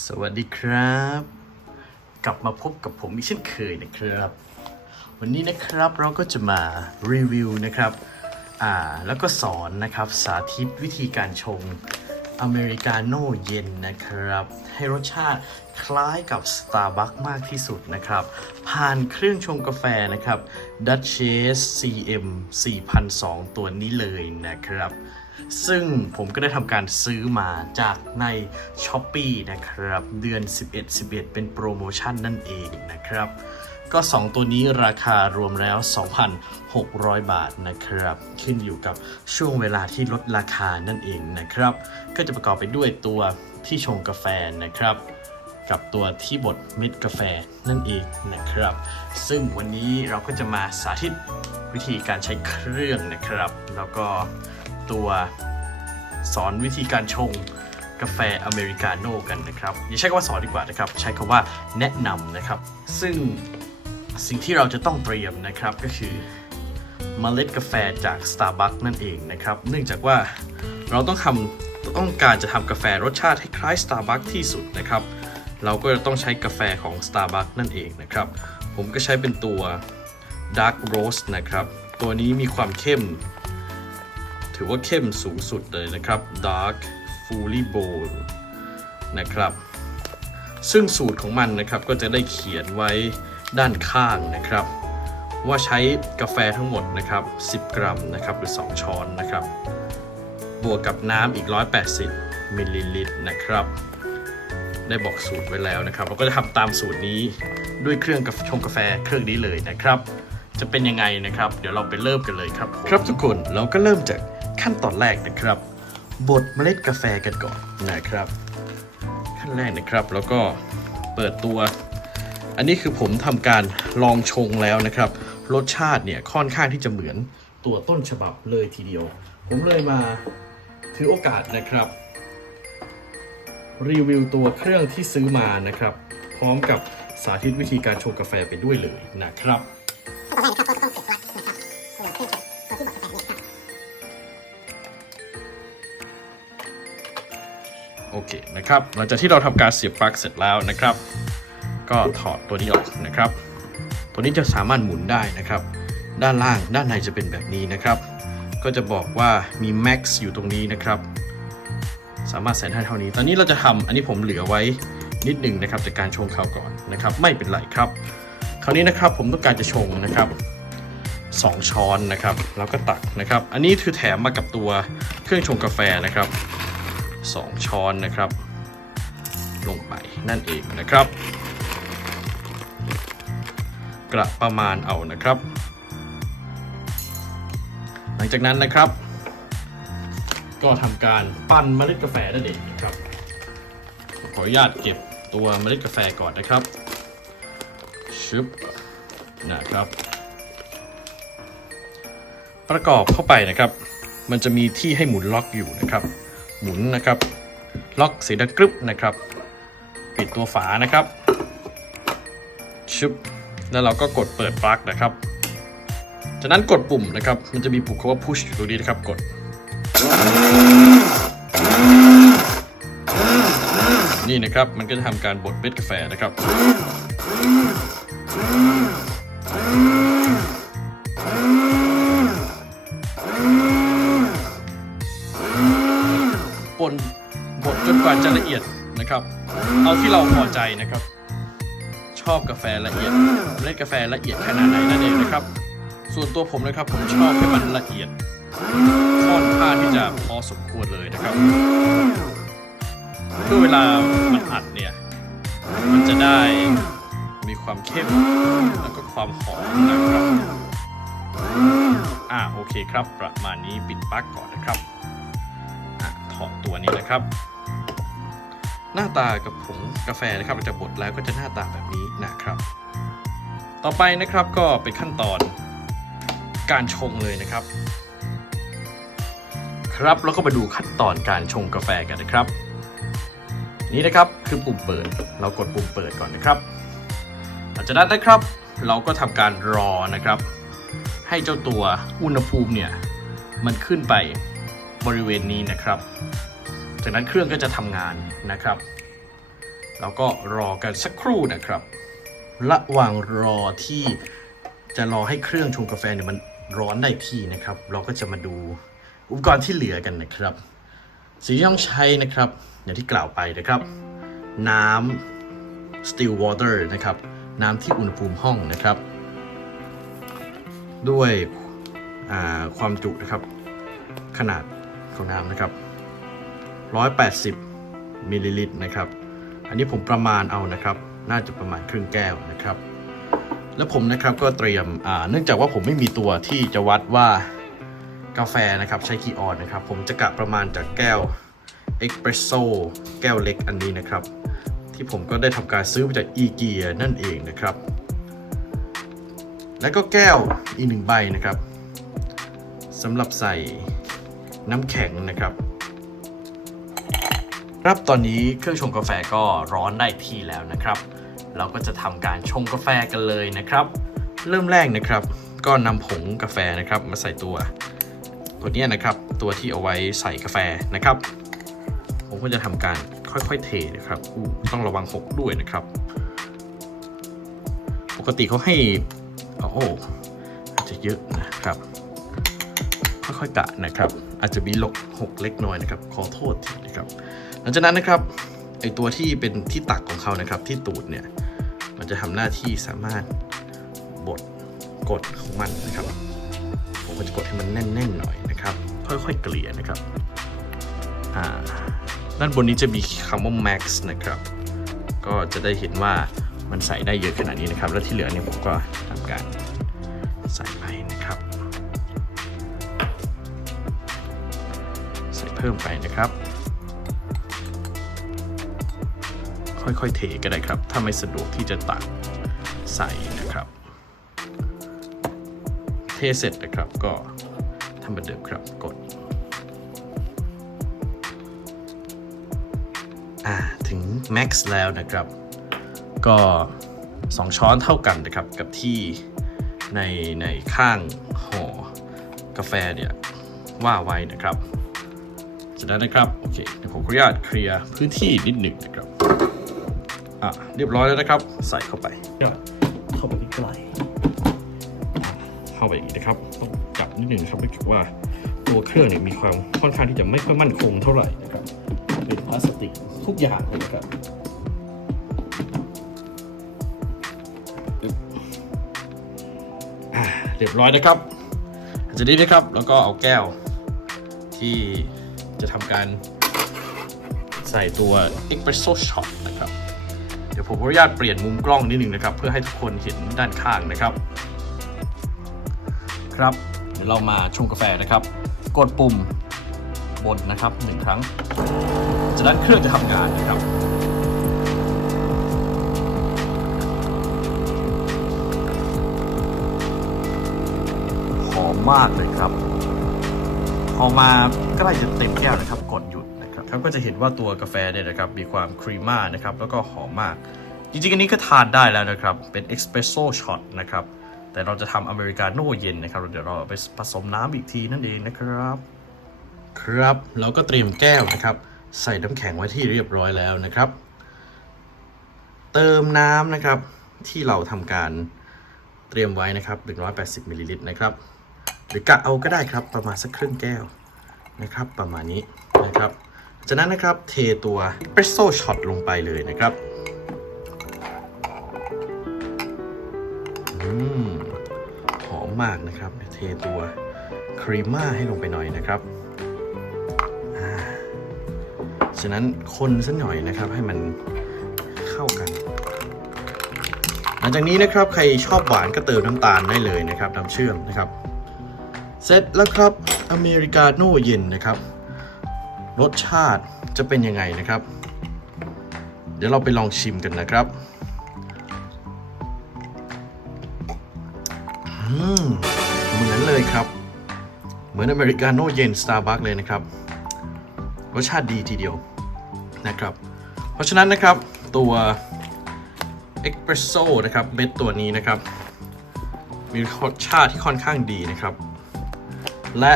สวัสดีครับ กลับมาพบกับผมอีกเช่นเคยนะครับ วันนี้นะครับเราก็จะมารีวิวนะครับอ่าแล้วก็สอนนะครับสาธิตวิธีการชงอเมริกาโน่เย็นนะครับ ให้รสชาติคล้ายกับ Starbucks มากที่สุดนะครับ ผ่านเครื่องชงกาแฟนะครับ Duchess CM 4002 ตัวนี้เลยนะครับ ซึ่งผมก็ได้ทำการซื้อมาจากใน s h อ p e e นะครับ เดือน 11 11 เป็นโปรโมชั่นนั่นเองนะครับ ก็ 2 ตัวนี้ราคารวมแล้ว 2,600 บาทนะครับ ขึ้นอยู่กับช่วงเวลาที่ลดราคานั่นเองนะครับ ก็จะประกอบไปด้วยตัวที่ชงกาแฟนะครับกับตัวที่บดเม็ดกาแฟนั่นเองนะครับ ซึ่งวันนี้เราก็จะมาสาธิตวิธีการใช้เครื่องนะครับ แล้วก็ ตัวสอนวิธีการชงกาแฟอเมริกาโน่กันนะครับอย่าใช้คำว่าสอนดีกว่านะครับ ใช้คำว่าแนะนำนะครับ ซึ่งสิ่งที่เราจะต้องเตรียมนะครับก็คือเมล็ดกาแฟจาก Starbucks นั่นเองนะครับ เนื่องจากว่าเราต้องทำต้องการจะทำกาแฟรสชาติให้คล้าย Starbucks ที่สุดนะครับ เราก็จะต้องใช้กาแฟของ Starbucks นั่นเองนะครับ ผมก็ใช้เป็นตัว Dark Roast นะครับ ตัวนี้มีความเข้ม ถือว่าเข้มสูงสุดเลยนะครับ Dark Fully Bold นะครับ ซึ่งสูตรของมันนะครับก็จะได้เขียนไว้ด้านข้างนะครับ ว่าใช้กาแฟทั้งหมดนะครับ 10 กรัมนะครับหรือ 2 ช้อนนะครับ บวกกับน้ำอีก 180มิลลิลิตรนะครับ ได้บอกสูตรไว้แล้วนะครับ เราก็จะทำตามสูตรนี้ด้วยเครื่องกาชงกาแฟเครื่องนี้เลยนะครับจะเป็นยังไงนะครับ เดี๋ยวเราไปเริ่มกันเลยครับผมครับทุกคนเราก็เริ่มจาก ขั้นตอนแรกนะครับบดเมล็ดกาแฟกันก่อนนะครับ ขั้นแรกนะครับแล้วก็เปิดตัว อันนี้คือผมทำการลองชงแล้วนะครับ รสชาติเนี่ยค่อนข้างที่จะเหมือนตัวต้นฉบับเลยทีเดียว ผมเลยมาถือโอกาสนะครับ รีวิวตัวเครื่องที่ซื้อมานะครับ พร้อมกับสาธิตวิธีการชงกาแฟไปด้วยเลยนะครับ โอเคนะครับหลังจากที่เราทำการเสียบปลั๊กเสร็จแล้วนะครับ ก็ถอดตัวนี้ออกนะครับ ตัวนี้จะสามารถหมุนได้นะครับ ด้านล่างด้านในจะเป็นแบบนี้นะครับ ก็จะบอกว่ามี max อยู่ตรงนี้นะครับ สามารถใส่ได้เท่านี้ ตอนนี้เราจะทำอันนี้ผมเหลือไว้นิดหนึ่งนะครับจากการชงข้าวก่อนนะครับ ไม่เป็นไรครับ คราวนี้นะครับผมต้องการจะชงนะครับ2ช้อนนะครับแล้วก็ตักนะครับ อันนี้คือแถมมากับตัวเครื่องชงกาแฟนะครับ 2 ช้อนนะครับ ลงไปนั่นเองนะครับ กระประมาณเอานะครับ หลังจากนั้นนะครับ ก็ทำการปั่นเมล็ดกาแฟนั่นเองนะครับขออนุญาตเก็บตัวเมล็ดกาแฟก่อนนะครับชึบนะครับ ประกอบเข้าไปนะครับ มันจะมีที่ให้หมุนล็อกอยู่นะครับ หมุนนะครับ ล็อกเสียงดังกรึบนะครับ ปิดตัวฝานะครับชึบแล้วเราก็กดเปิดปลั๊กนะครับจากนั้นกดปุ่มนะครับ มันจะมีปุ่มคำว่า push อยู่ตรงนี้นะครับกด นี่นะครับมันก็จะทำการบดเม็ดกาแฟนะครับ ว่าจะละเอียดนะครับ เอาที่เราพอใจนะครับ ชอบกาแฟละเอียดเล่นกาแฟละเอียดขนาดไหนนั่นเองนะครับ ส่วนตัวผมนะครับผมชอบให้มันละเอียดค่อนข้างที่จะพอสมควรเลยนะครับเพื่อเวลามันอัดเนี่ย มันจะได้มีความเข้มแล้วก็ความหอมนะครับอ่าโอเคครับ ประมาณนี้ปิดปลั๊กก่อนนะครับอะถอดตัวนี้นะครับ หน้าตากับผงกาแฟนะครับเราจะบดแล้วก็จะหน้าตาแบบนี้นะครับ ต่อไปนะครับก็เป็นขั้นตอนการชงเลยนะครับ ครับแล้วก็มาดูขั้นตอนการชงกาแฟกันนะครับ นี่นะครับคือปุ่มเปิด เรากดปุ่มเปิดก่อนนะครับ หลังจากนั้นนะครับ เราก็ทำการรอนะครับ ให้เจ้าตัวอุณหภูมิเนี่ยมันขึ้นไปบริเวณนี้นะครับ จากนั้นเครื่องก็จะทำงานนะครับ แล้วก็รอกันสักครู่นะครับ ระหว่างรอที่จะรอให้เครื่องชงกาแฟเนี่ยมันร้อนได้ที่นะครับ เราก็จะมาดูอุปกรณ์ที่เหลือกันนะครับสิ่งที่ต้องใช้นะครับ อย่างที่กล่าวไปนะครับ น้ำ still water นะครับ น้ำที่อุณหภูมิห้องนะครับ ด้วยความจุนะครับ ขนาดของน้ำนะครับ 180มิลลิลิตรนะครับ อันนี้ผมประมาณเอานะครับ น่าจะประมาณครึ่งแก้วนะครับ แล้วผมนะครับก็เตรียมอ่าเนื่องจากว่าผมไม่มีตัวที่จะวัดว่ากาแฟนะครับใช้กี่ออนนะครับ ผมจะกะประมาณจากแก้วเอ็กเพรสโซแก้วเล็กอันนี้นะครับ ที่ผมก็ได้ทำการซื้อมาจากอีเกียนั่นเองนะครับ แล้วก็แก้วอีกหนึ่งใบนะครับสำหรับใส่น้ำแข็งนะครับ ครับตอนนี้เครื่องชงกาแฟก็ร้อนได้ที่แล้วนะครับ เราก็จะทำการชงกาแฟกันเลยนะครับ เริ่มแรกนะครับ ก็นำผงกาแฟนะครับ มาใส่ตัวตัวนี้นะครับ ตัวที่เอาไว้ใส่กาแฟนะครับ ผมก็จะทำการค่อยๆเทนะครับต้องระวังหกด้วยนะครับ ปกติเขาให้โอ้โหอาจจะเยอะนะครับ ค่อยๆกะนะครับ อาจจะมีหลกหกเล็กน้อยนะครับ ขอโทษทีนะครับ หลังจากนั้นนะครับไอตัวที่เป็นที่ตักของเขานะครับที่ตูดเนี่ยมันจะทำหน้าที่สามารถบดกดของมันนะครับผมก็จะกดให้มันแน่นๆหน่อยนะครับค่อยๆเกลี่ยนะครับอ่าด้านบนนี้จะมีคำว่า max นะครับ ก็จะได้เห็นว่ามันใส่ได้เยอะขนาดนี้นะครับ แล้วที่เหลือเนี่ยผมก็ทำการใส่ไปนะครับ ใส่เพิ่มไปนะครับ ค่อยๆเทก็ได้ครับ ถ้าไม่สะดวกที่จะตักใส่นะครับ เทเสร็จนะครับก็ทำเหมือนเดิมครับกดอ่าถึง max แล้วนะครับ ก็ 2 ช้อนเท่ากันนะครับกับที่ในในข้างห่อกาแฟเนี่ยว่าไว้นะครับจากนั้นนะครับ โอเคเดี๋ยวผมขออนุญาตเคลียร์พื้นที่นิดหนึ่งนะครับ อะเรียบร้อยแล้วนะครับ ใส่เข้าไปเข้าไปใกล้ๆเข้าไปอย่างนี้นะครับต้องจับนิดหนึ่งนะครับเนื่องจากว่าตัวเครื่องเนี่ยมีความค่อนข้างที่จะไม่ค่อยมั่นคงเท่าไหร่นะครับเป็นพลาสติกทุกอย่างเลยนะครับอะเรียบร้อยนะครับหลังจากนี้นะครับแล้วก็เอาแก้วที่จะทำการใส่ตัว Espresso Shot นะครับ เดี๋ยวผมขออนุญาตเปลี่ยนมุมกล้องนิดนึงนะครับ เพื่อให้ทุกคนเห็นด้านข้างนะครับ ครับเดี๋ยวเรามาชงกาแฟนะครับ กดปุ่มบนนะครับหนึ่งครั้ง จากนั้นเครื่องจะทำงานนะครับหอมมากเลยครับพอมาใกล้จะเต็มแก้วนะครับ กดหยุด นะครับก็จะเห็นว่าตัวกาแฟเนี่ยนะครับมีความครีม่านะครับแล้วก็หอมมาก จริงๆ อันนี้ก็ทานได้แล้วนะครับ เป็นเอ็กเพรสโซช็อตนะครับแต่เราจะทำอเมริกาโน่เย็นนะครับเดี๋ยวเราเอาไปผสมน้ำอีกทีนั่นเองนะครับ ครับเราก็เตรียมแก้วนะครับ ใส่น้ำแข็งไว้ที่เรียบร้อยแล้วนะครับ เติมน้ำนะครับที่เราทำการเตรียมไว้นะครับ 180มิลลิลิตรนะครับ หรือกะเอาก็ได้ครับประมาณสักครึ่งแก้วนะครับ ประมาณนี้นะครับ จากนั้นนะครับเทตัวเ e รสโซช็อตลงไปเลยนะครับอหอมมากนะครับ เทตัวครีมม่าให้ลงไปหน่อยนะครับอ่าฉะนั้นคนสักหน่อยนะครับให้มันเข้ากัน หลังจากนี้นะครับใครชอบหวานก็เติมน้ำตาลได้เลยนะครับน้ำเชื่อมนะครับ เสร็จแล้วครับอเมริกาโน่เย็นนะครับ รสชาติจะเป็นยังไงนะครับ เดี๋ยวเราไปลองชิมกันนะครับเหมือนเลยครับ เหมือนอเมริกาโน่เย็นสตาร์บัคเลยนะครับ รสชาติดีทีเดียวนะครับ เพราะฉะนั้นนะครับตัวเอ็กเพรสโซนะครับเม็ดตัวนี้นะครับ มีรสชาติที่ค่อนข้างดีนะครับ และ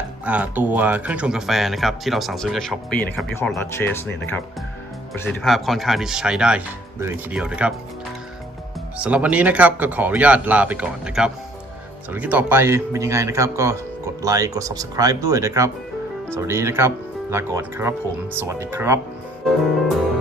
ตัวเครื่องชงกาแฟนะครับที่เราสั่งซื้อจากช้อปปีนะครับยี่ห้อ l u c h e s เนี่ยนะครับประสิทธิภาพค่อนข้างที่จะใช้ได้เลยทีเดียวนะครับสำหรับวันนี้นะครับก็ขออนุญาตลาไปก่อนนะครับสำหรับคลิปต่อไปเป็นยังไงนะครับ ก็กดไลค์กด subscribe ด้วยนะครับ สวัสดีนะครับ ลาก่อนครับผม สวัสดีครับ